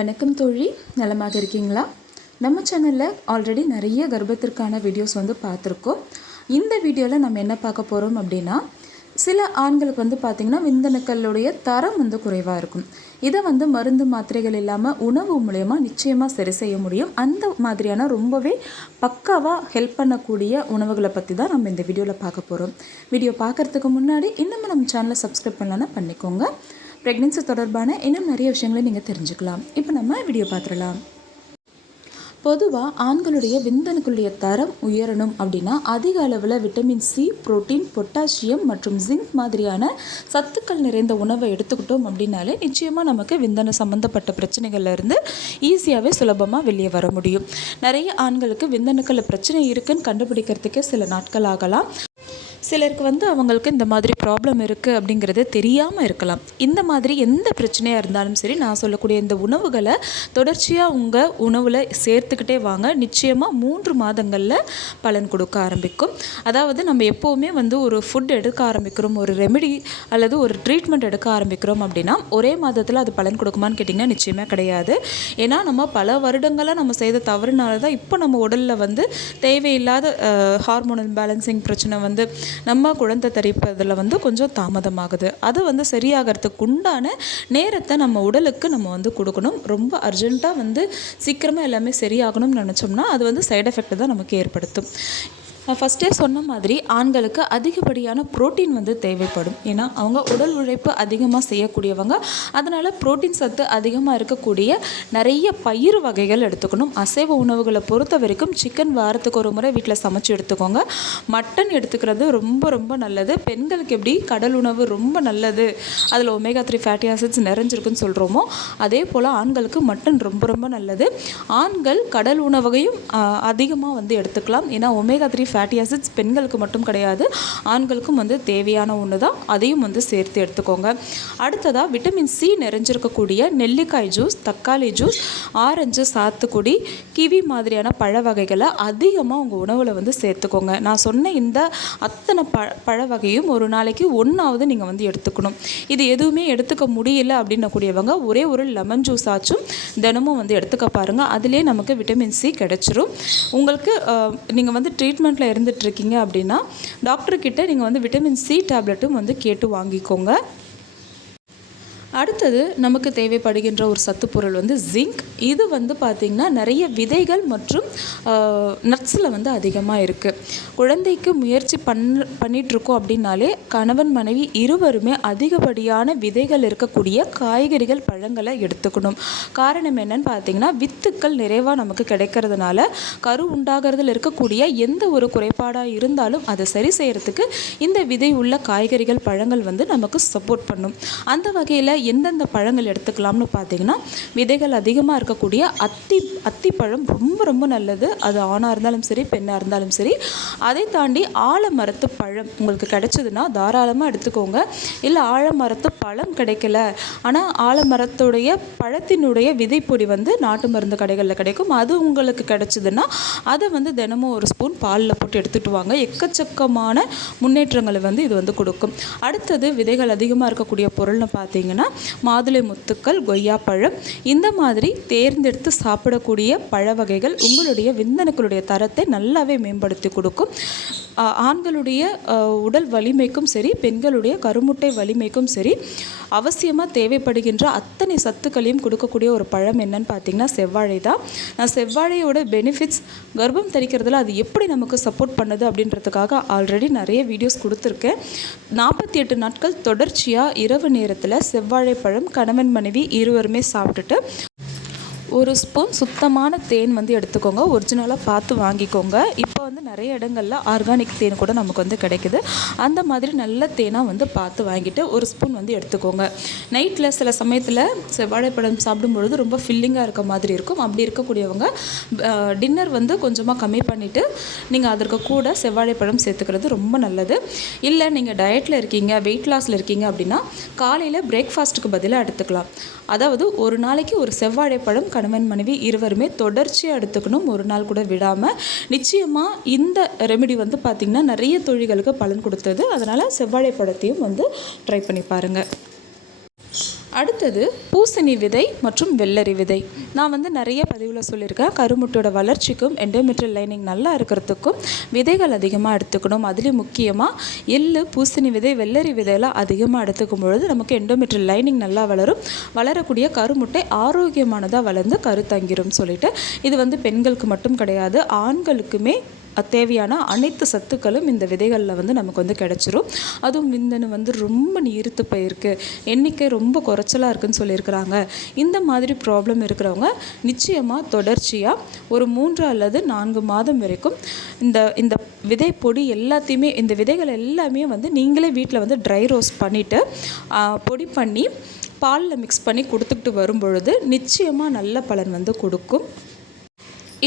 வணக்கம் தோழி. நலமாக இருக்கீங்களா? நம்ம சேனலில் ஆல்ரெடி நிறைய கர்ப்பத்திற்கான வீடியோஸ் வந்து பார்த்துருக்கோம். இந்த வீடியோவில் நம்ம என்ன பார்க்க போகிறோம் அப்படின்னா சில ஆண்களுக்கு வந்து பார்த்திங்கன்னா விந்தணுக்களுடைய தரம் வந்து குறைவாக இருக்கும். இதை வந்து மருந்து மாத்திரைகள் இல்லாமல் உணவு மூலயமா நிச்சயமாக சரி செய்ய முடியும். அந்த மாதிரியான ரொம்பவே பக்காவாக ஹெல்ப் பண்ணக்கூடிய உணவுகளை பற்றி தான் நம்ம இந்த வீடியோவில் பார்க்க போகிறோம் வீடியோ பார்க்குறதுக்கு முன்னாடி இன்னமும் நம்ம சேனலை சப்ஸ்கிரைப் பண்ணலன்னா பண்ணிக்கோங்க. ப்ரெக்னென்சி தொடர்பான இன்னும் நிறைய விஷயங்களை நீங்கள் தெரிஞ்சுக்கலாம். இப்போ நம்ம வீடியோ பார்த்துடலாம். பொதுவாக ஆண்களுடைய விந்தணுக்களுடைய தரம் உயரணும் அப்படின்னா அதிக அளவில் விட்டமின் சி புரோட்டீன் பொட்டாசியம் மற்றும் ஜிங்க் மாதிரியான சத்துக்கள் நிறைந்த உணவை எடுத்துக்கிட்டோம் அப்படின்னாலே நிச்சயமாக நமக்கு விந்தணு சம்மந்தப்பட்ட பிரச்சனைகள்லேருந்து ஈஸியாகவே சுலபமாக வெளியே வர முடியும். நிறைய ஆண்களுக்கு விந்தணுக்களில் பிரச்சனை இருக்குன்னு கண்டுபிடிக்கிறதுக்கே சில நாட்கள் ஆகலாம். சிலருக்கு வந்து அவங்களுக்கு இந்த மாதிரி ப்ராப்ளம் இருக்குது அப்படிங்கிறது தெரியாமல் இருக்கலாம். இந்த மாதிரி எந்த பிரச்சனையாக இருந்தாலும் சரி நான் சொல்லக்கூடிய இந்த உணவுகளை தொடர்ச்சியாக உங்கள் உணவில் சேர்த்துக்கிட்டே வாங்க. நிச்சயமாக மூன்று மாதங்களில் பலன் கொடுக்க ஆரம்பிக்கும். அதாவது நம்ம எப்போவுமே வந்து ஒரு ஃபுட் எடுக்க ஆரம்பிக்கிறோம் ஒரு ரெமெடி அல்லது ஒரு ட்ரீட்மெண்ட் எடுக்க ஆரம்பிக்கிறோம் அப்படின்னா ஒரே மாதத்தில் அது பலன் கொடுக்குமான்னு கேட்டிங்கன்னா நிச்சயமாக கிடையாது. ஏன்னா நம்ம பல வருடங்களாக நம்ம செய்த தவறுனால தான் இப்போ நம்ம உடலில் வந்து தேவையில்லாத ஹார்மோனல் பேலன்சிங் பிரச்சனை வந்து நம்ம குழந்தை தரிப்பதில் வந்து கொஞ்சம் தாமதமாகுது. அது வந்து சரியாகிறதுக்கு உண்டான நேரத்தை நம்ம உடலுக்கு நம்ம வந்து கொடுக்கணும். ரொம்ப அர்ஜென்ட்டாக வந்து சீக்கிரமாக எல்லாமே சரியாகணும்னு நினச்சோம்னா அது வந்து சைடு எஃபெக்ட் தான் நமக்கு ஏற்படுத்தும். நான் ஃபஸ்ட்டே சொன்ன மாதிரி ஆண்களுக்கு அதிகப்படியான புரோட்டீன் வந்து தேவைப்படும். ஏன்னா அவங்க உடல் உழைப்பு அதிகமாக செய்யக்கூடியவங்க. அதனால் புரோட்டீன் சத்து அதிகமாக இருக்கக்கூடிய நிறைய பயிர் வகைகள் எடுத்துக்கணும். அசைவ உணவுகளை பொறுத்த வரைக்கும் சிக்கன் வாரத்துக்கு ஒரு முறை வீட்டில் சமைச்சு எடுத்துக்கோங்க. மட்டன் எடுத்துக்கிறது ரொம்ப ரொம்ப நல்லது. பெண்களுக்கு எப்படி? கடல் உணவு ரொம்ப நல்லது. அதில் ஒமேகா த்ரீ ஃபேட்டி ஆசிட்ஸ் நிறைஞ்சிருக்குன்னு சொல்கிறோமோ அதே போல் ஆண்களுக்கு மட்டன் ரொம்ப ரொம்ப நல்லது. ஆண்கள் கடல் உணவையும் அதிகமாக வந்து எடுத்துக்கலாம். ஏன்னா ஒமேகா த்ரீ ஃபேட்டி ஆசிட்ஸ் பெண்களுக்கு மட்டும் கிடையாது ஆண்களுக்கும் வந்து தேவையான ஒன்று தான். அதையும் வந்து சேர்த்து எடுத்துக்கோங்க. அடுத்ததாக விட்டமின் சி நிறைஞ்சிருக்கக்கூடிய நெல்லிக்காய் ஜூஸ் தக்காளி ஜூஸ் ஆரஞ்சு சாத்துக்குடி கிவி மாதிரியான பழ வகைகளை அதிகமாக உங்கள் உணவில் வந்து சேர்த்துக்கோங்க. நான் சொன்ன இந்த அத்தனை ப பழ வகையும் ஒரு நாளைக்கு ஒன்றாவது நீங்கள் வந்து எடுத்துக்கணும். இது எதுவுமே எடுத்துக்க முடியல அப்படின்னக்கூடியவங்க ஒரே ஒரு லெமன் ஜூஸ் ஆச்சும் தினமும் வந்து எடுத்துக்க பாருங்கள் அதிலே நமக்கு விட்டமின் சி கிடச்சிரும். உங்களுக்கு நீங்கள் வந்து ட்ரீட்மெண்ட் ட்ரீட்மெண்ட்டில் இருந்துகிட்ருக்கீங்க அப்படின்னா டாக்டர்கிட்ட நீங்கள் வந்து விட்டமின் சி டேப்லெட்டும் வந்து கேட்டு வாங்கிக்கோங்க. அடுத்தது நமக்கு தேவைப்படுகின்ற ஒரு சத்து பொருள் வந்து ஜிங்க் இது வந்து பார்த்திங்கன்னா நிறைய விதைகள் மற்றும் நட்ஸில் வந்து அதிகமாக இருக்குது குழந்தைக்கு முயற்சி பண் பண்ணிகிட்ருக்கோம் அப்படின்னாலே கணவன் மனைவி இருவருமே அதிகப்படியான விதைகள் இருக்கக்கூடிய காய்கறிகள் பழங்களை எடுத்துக்கணும். காரணம் என்னன்னு பார்த்தீங்கன்னா வித்துக்கள் நிறைவாக நமக்கு கிடைக்கிறதுனால கரு உண்டாகிறதுல இருக்கக்கூடிய எந்த ஒரு குறைபாடாக இருந்தாலும் அதை சரி செய்கிறதுக்கு இந்த விதை உள்ள காய்கறிகள் பழங்கள் வந்து நமக்கு சப்போர்ட் பண்ணும். அந்த வகையில் எந்தெந்த பழங்கள் எடுத்துக்கலாம்னு பார்த்தீங்கன்னா விதைகள் அதிகமாக இருக்கக்கூடிய அத்தி அத்திப்பழம் ரொம்ப ரொம்ப நல்லது. அது ஆணாக இருந்தாலும் சரி பெண்ணாக இருந்தாலும் சரி. அதை தாண்டி ஆலமரத்து பழம் உங்களுக்கு கிடைச்சதுன்னா தாராளமாக எடுத்துக்கோங்க. இல்லை ஆழமரத்து பழம் கிடைக்கல. ஆனால் ஆலமரத்துடைய பழத்தினுடைய விதைப்பொடி வந்து நாட்டு மருந்து கடைகளில் கிடைக்கும். அது உங்களுக்கு கிடைச்சதுன்னா அதை வந்து தினமும் ஒரு ஸ்பூன் பாலில் போட்டு எடுத்துகிட்டு வாங்க. எக்கச்சக்கமான முன்னேற்றங்களை வந்து இது வந்து கொடுக்கும். அடுத்தது விதைகள் அதிகமாக இருக்கக்கூடிய பொருள்னு பார்த்தீங்கன்னா மாதுளை முத்துக்கள் கொய்யாப்பழம் இந்த மாதிரி தேர்ந்தெடுத்து சாப்பிடக்கூடிய பழ வகைகள் உங்களுடைய விந்தணுக்களுடைய தரத்தை நல்லாவே மேம்படுத்தி கொடுக்கும். ஆண்களுடைய உடல் வலிமைக்கும் சரி பெண்களுடைய கருமுட்டை வலிமைக்கும் சரி அவசியமாக தேவைப்படுகின்ற அத்தனை சத்துக்களையும் கொடுக்கக்கூடிய ஒரு பழம் என்னன்னு பார்த்தீங்கன்னா செவ்வாழை தான். நான் செவ்வாழையோட பெனிஃபிட்ஸ் கர்ப்பம் தரிக்கிறதுல அது எப்படி நமக்கு சப்போர்ட் பண்ணுது அப்படின்றதுக்காக ஆல்ரெடி நிறைய வீடியோஸ் கொடுத்துருக்கேன். நாற்பத்தி எட்டு நாட்கள் தொடர்ச்சியாக இரவு நேரத்தில் செவ்வாழை செவ்வாழைப்பழம் கணவன் மனைவி இருவருமே சாப்பிட்டுட்டு ஒரு ஸ்பூன் சுத்தமான தேன் வந்து எடுத்துக்கோங்க. ஒரிஜினலாக பார்த்து வாங்கிக்கோங்க. இப்போ வந்து நிறைய இடங்களில் ஆர்கானிக் தேன் கூட நமக்கு வந்து கிடைக்குது. அந்த மாதிரி நல்ல தேனாக வந்து பார்த்து வாங்கிட்டு ஒரு ஸ்பூன் வந்து எடுத்துக்கோங்க. நைட்டில் சில சமயத்தில் செவ்வாழைப்பழம் சாப்பிடும்பொழுது ரொம்ப ஃபில்லிங்காக இருக்க மாதிரி இருக்கும். அப்படி இருக்கக்கூடியவங்க டின்னர் வந்து கொஞ்சமாக கம்மி பண்ணிவிட்டு நீங்கள் அதற்கு கூட செவ்வாழைப்பழம் சேர்த்துக்கிறது ரொம்ப நல்லது. இல்லை நீங்கள் டயட்டில் இருக்கீங்க வெயிட் லாஸில் இருக்கீங்க அப்படின்னா காலையில் பிரேக்ஃபாஸ்ட்டுக்கு பதிலாக எடுத்துக்கலாம். அதாவது ஒரு நாளைக்கு ஒரு செவ்வாழைப்பழம் கணவன் மனைவி இருவருமே தொடர்ச்சியாக எடுத்துக்கணும். ஒரு நாள் கூட விடாமல் நிச்சயமாக இந்த ரெமெடி வந்து பார்த்திங்கன்னா நிறைய தொழில்களுக்கு பலன் கொடுத்தது. அதனால் செவ்வாழை பழத்தையும் வந்து ட்ரை பண்ணி பாருங்கள் அடுத்தது பூசணி விதை மற்றும் வெள்ளரி விதை. நான் வந்து நிறைய பதிவில் சொல்லியிருக்கேன். கருமுட்டோட வளர்ச்சிக்கும் எண்டோமெட்ரியல் லைனிங் நல்லா இருக்கிறதுக்கும் விதைகள் அதிகமாக எடுத்துக்கணும். அதுலேயும் முக்கியமாக எள்ளு பூசணி விதை வெள்ளரி விதையெல்லாம் அதிகமாக எடுத்துக்கும் பொழுது நமக்கு எண்டோமெட்ரியல் லைனிங் நல்லா வளரும். வளரக்கூடிய கருமுட்டை ஆரோக்கியமானதாக வளர்ந்து கருத்தங்கிரும் சொல்லிட்டு இது வந்து பெண்களுக்கு மட்டும் கிடையாது ஆண்களுக்குமே தேவையான அனைத்து சத்துக்களும் இந்த விதைகளில் வந்து நமக்கு வந்து கிடச்சிரும். அதுவும் விந்தணு வந்து ரொம்ப நீர்த்து போயிருக்கு எண்ணிக்கை ரொம்ப குறைச்சலாக இருக்குன்னு சொல்லியிருக்கிறாங்க. இந்த மாதிரி ப்ராப்ளம் இருக்கிறவங்க நிச்சயமாக தொடர்ச்சியாக ஒரு மூன்று அல்லது நான்கு மாதம் வரைக்கும் இந்த இந்த விதை பொடி எல்லாத்தையுமே இந்த விதைகள் எல்லாமே வந்து நீங்களே வீட்டில் வந்து ட்ரை ரோஸ்ட் பண்ணிவிட்டு பொடி பண்ணி பாலில் மிக்ஸ் பண்ணி கொடுத்துக்கிட்டு வரும் பொழுது நிச்சயமாக நல்ல பலன் வந்து கொடுக்கும்.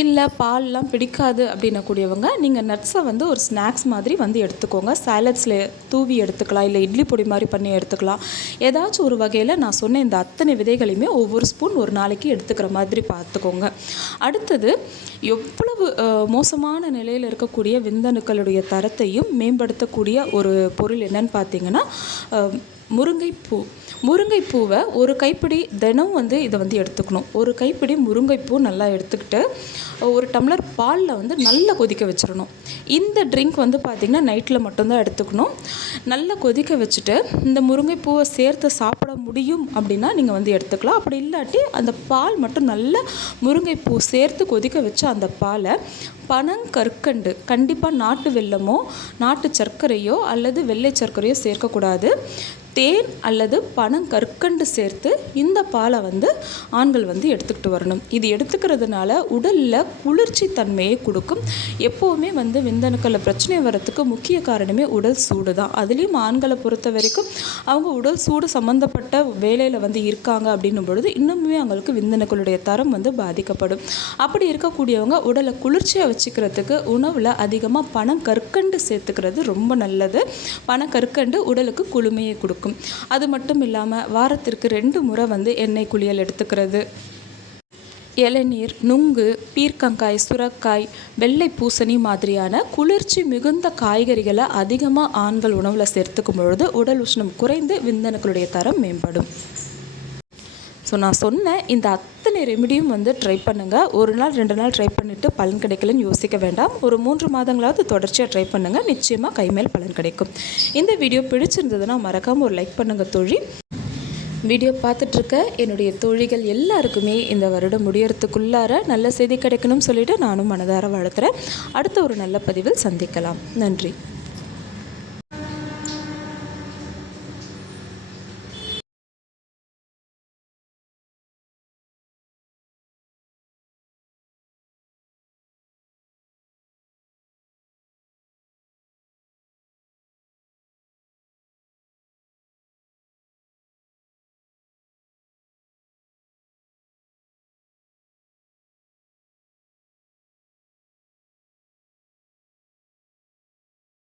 இல்லை பால்லாம் பிடிக்காது அப்படின்னக்கூடியவங்க நீங்கள் நட்ஸை வந்து ஒரு ஸ்நாக்ஸ் மாதிரி வந்து எடுத்துக்கோங்க. சாலட்ஸில் தூவி எடுத்துக்கலாம் இல்லை இட்லி பொடி மாதிரி பண்ணி எடுத்துக்கலாம். ஏதாச்சும் ஒரு வகையில் நான் சொன்ன இந்த அத்தனை விதைகளையுமே ஒவ்வொரு ஸ்பூன் ஒரு நாளைக்கு எடுத்துக்கிற மாதிரி பார்த்துக்கோங்க. அடுத்தது எவ்வளவு மோசமான நிலையில் இருக்கக்கூடிய விந்தணுக்களுடைய தரத்தையும் மேம்படுத்தக்கூடிய ஒரு பொருள் என்னன்னு பார்த்தீங்கன்னா முருங்கைப்பூ. முருங்கைப்பூவை ஒரு கைப்பிடி தினம் வந்து இதை வந்து எடுத்துக்கணும். ஒரு கைப்பிடி முருங்கைப்பூ நல்லா எடுத்துக்கிட்டு ஒரு டம்ளர் பாலில் வந்து நல்லா கொதிக்க வச்சிடணும். இந்த ட்ரிங்க் வந்து பார்த்திங்கன்னா நைட்டில் மட்டும்தான் எடுத்துக்கணும். நல்லா கொதிக்க வச்சுட்டு இந்த முருங்கைப்பூவை சேர்த்து சாப்பிட முடியும் அப்படின்னா நீங்கள் வந்து எடுத்துக்கலாம். அப்படி இல்லாட்டி அந்த பால் மட்டும் நல்லா முருங்கைப்பூ சேர்த்து கொதிக்க வச்சு அந்த பாலை பனங்கற்கண்டு கண்டிப்பாக நாட்டு வெல்லமோ நாட்டு சர்க்கரையோ அல்லது வெள்ளை சர்க்கரையோ சேர்க்கக்கூடாது. தேன் அல்லது பனங்கற்கண்டு சேர்த்து இந்த பாலை வந்து ஆண்கள் வந்து எடுத்துக்கிட்டு வரணும். இது எடுத்துக்கிறதுனால உடலில் குளிர்ச்சி தன்மையை கொடுக்கும். எப்போவுமே வந்து விந்தணுக்களில் பிரச்சனை வர்றதுக்கு முக்கிய காரணமே உடல் சூடு தான். அதுலேயும் ஆண்களை பொறுத்த வரைக்கும் அவங்க உடல் சூடு சம்மந்தப்பட்ட வேலையில் வந்து இருக்காங்க அப்படின்னும் பொழுது இன்னுமே அவங்களுக்கு விந்தணுக்களுடைய தரம் வந்து பாதிக்கப்படும். அப்படி இருக்கக்கூடியவங்க உடலை குளிர்ச்சியாக வச்சுக்கிறதுக்கு உணவில் அதிகமாக பணம் கற்கண்டு சேர்த்துக்கிறது ரொம்ப நல்லது. பனக்கற்கண்டு உடலுக்கு குளுமையை கொடுக்கும். இருக்கும். அது மட்டும் இல்லாமல் வாரத்திற்கு ரெண்டு முறை வந்து எண்ணெய் குளியல் எடுத்துக்கிறது. இளநீர் நுங்கு பீர்க்கங்காய் சுரக்காய் வெள்ளை பூசணி மாதிரியான குளிர்ச்சி மிகுந்த காய்கறிகளை அதிகமாக ஆண்கள் உணவில் சேர்த்துக்கும் பொழுது உடல் உஷ்ணம் குறைந்து விந்தணுக்களுடைய தரம் மேம்படும். ஸோ நான் சொன்னேன் இந்த அத்தனை ரெமிடியும் வந்து ட்ரை பண்ணுங்கள் ஒரு நாள் ரெண்டு நாள் ட்ரை பண்ணிவிட்டு பலன் கிடைக்கலன்னு யோசிக்க வேண்டாம். ஒரு மூன்று மாதங்களாவது தொடர்ச்சியாக ட்ரை பண்ணுங்கள் நிச்சயமாக கைமேல் பலன் கிடைக்கும். இந்த வீடியோ பிடிச்சிருந்ததுன்னா மறக்காமல் ஒரு லைக் பண்ணுங்கள் தோழி. வீடியோ பார்த்துட்ருக்க என்னுடைய தோழிகள் எல்லாருக்குமே இந்த வருடம் முடியறதுக்குள்ளார நல்ல செய்தி கிடைக்கணும்னு சொல்லிவிட்டு நானும் மனதார வளர்த்துறேன் அடுத்த ஒரு நல்ல பதிவில் சந்திக்கலாம். நன்றி.